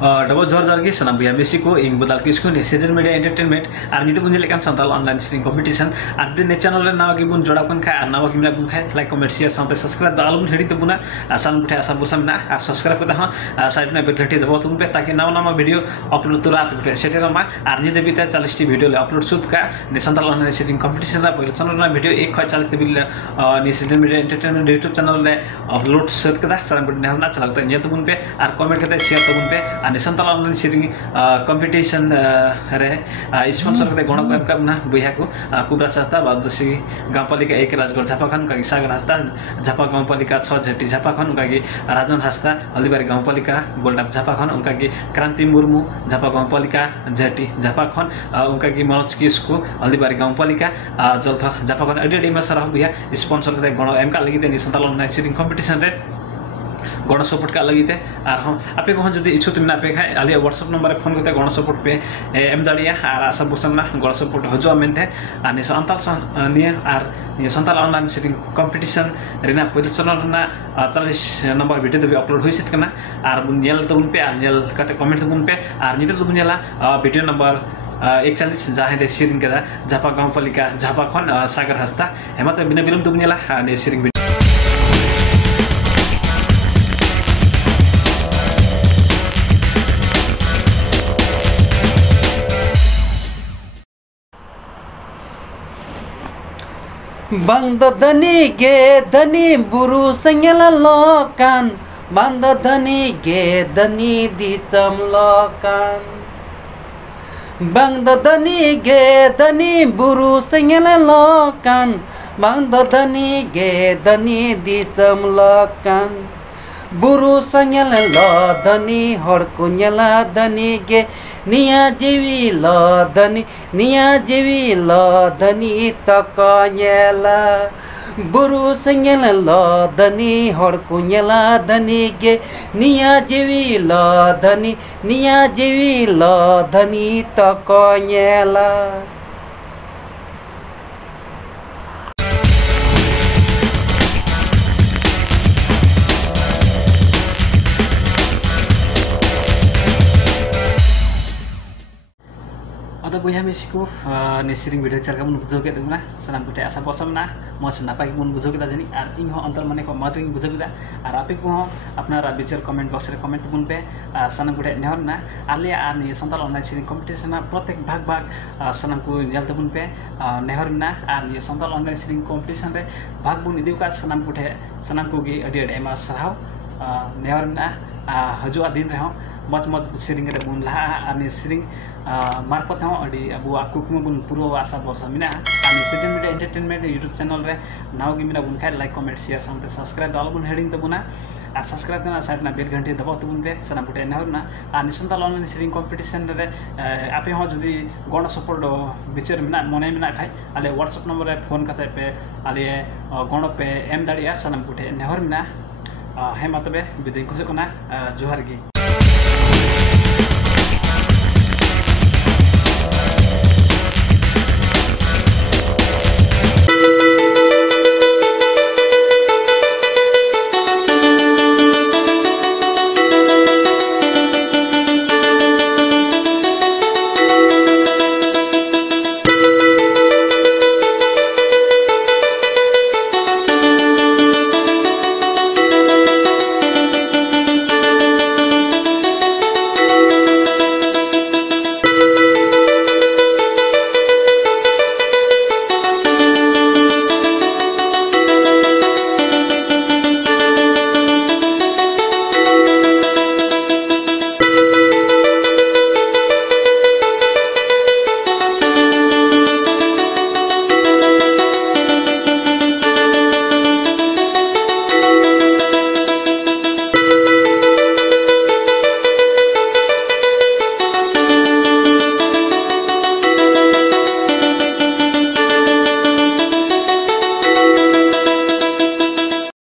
double जोहर जोहर की सनाम बयहा मिसी को इन बदल किसको ने सीजन मीडिया एंटरटेनमेंट और नित बुन लेकान संथाल ऑनलाइन स्ट्रीम कंपटीशन और दिन चैनल रे नावा की बुन जोड़ा बन खाय नावा की मिना बुन खाय like comment share sound subscribe दाल बुन हेडी तबुना आसान बुठे आसान बुसा मिना और सब्सक्राइब करता हां साइड में बेल घंटी दबाओ तुम पे ताकि नवा नवा वीडियो अपलोड तुरा आप सेटेर मा और नित बीते 40 टी वीडियो ले अपलोड सुद का ने संथाल ऑनलाइन स्ट्रीम कंपटीशन रा पहले चैनल ना वीडियो 140 टी ने season media entertainment YouTube channel रे अपलोड सुद कदा सारा बुन नेहना चलाता नेल तबुन पे और कमेंट करते शेयर तबुन पे और संथाल ऑनलाइन स्ट्रीम कंपटीशन रे स्पॉन्सर करते गण को एमका बयहा को कुबरा सस्ता बादसी गांवपालिका 1 राजगढ़ झापाखान का सागर हस्ता झापा गांवपालिका 6 झटी झापाखान उनका की राजन हस्ता हल्दीबारी गांवपालिका गोल्डाप झापाखान उनका की क्रांति मुर्मू झापा गांवपालिका झटी झापाखान उनका की मनोज किसको हल्दीबारी गांवपालिका जलथर झापाखान अडी में सरह बयहा स्पॉन्सर करते गण एमका लगी ते संथाल ऑनलाइन स्ट्रीम कंपटीशन रे गण सपोर्ट का लगी और हम आपे को जो इच्छुक मेना पे खाए आलिया व्हाट्सएप नंबर फोन करते गण सपोर्ट पे एम दाड़िया और आशा बुसमना गण सपोर्ट हजो मेनते और नि संथाल निया और नि संथाल ऑनलाइन स्ट्रीम कंपटीशन रेना पहले चैनल रेना 40 नंबर वीडियो भी अपलोड हुई सित कना और बुन नेल तबुन पे और नेल कते कमेंट तबुन पे और निते तबुन नेला वीडियो नंबर 41 जहाँ दे सिरिंग केदा झापा गांवपालिका झापाखान सागर हस्ता हेमत बिना बिलम तबुन नेला ने सिरिंग Bangda dani ge dani buru sengela lokan Bangda dani ge dani disam lokan Bangda dani ge dani buru sengela lokan Bangda dani ge dani disam lokan Buru sengela lo dani hor ko nyela dani ge Nia jiwi lo dani takanyela Buru sengela lo dani hor ko nyela dani ge Nia jiwi lo dani takanyela ada buyha misi ko ne siring video chal kamun bujo ke dungna sanam kute asa posam na moj napai mun bujo kita jani ar ing ho antar mane ko moj ing bujo kita ar ape ko apnara bichar comment box re comment bun pe sanam kute nehor na alia ar ni santal online siring competition na protek bhag sanam ko jal tabun pe nehor na ar ni santal online siring competition re bhag bun idiu ka sanam ko gi adi ema sarhaw nehor na haju adin re ho मत सिरिंग रे बुन ला आनी सिरिंग मार्फत हो अडी अबु आकुकुम बुन पुरो आशा बस मिना आनी season media entertainment YouTube channel रे नाव की मिना बुन खाय like comment share sound subscribe दाल बुन हेडिंग तबुना आ सब्सक्राइब करना साइड ना बेल घंटी दबाव तबुन पे सना पुटे नहर ना आनी संथाल ऑनलाइन सिरिंग कंपटीशन रे आपे हो जदी गण सपोर्ट बिचर मिना मने मिना खाय आले व्हाट्सएप नंबर रे फोन करते पे आले गण पे एम दाड़िया सना पुटे नहर मिना हेमा तबे बिदिन खुश कोना जोहार गी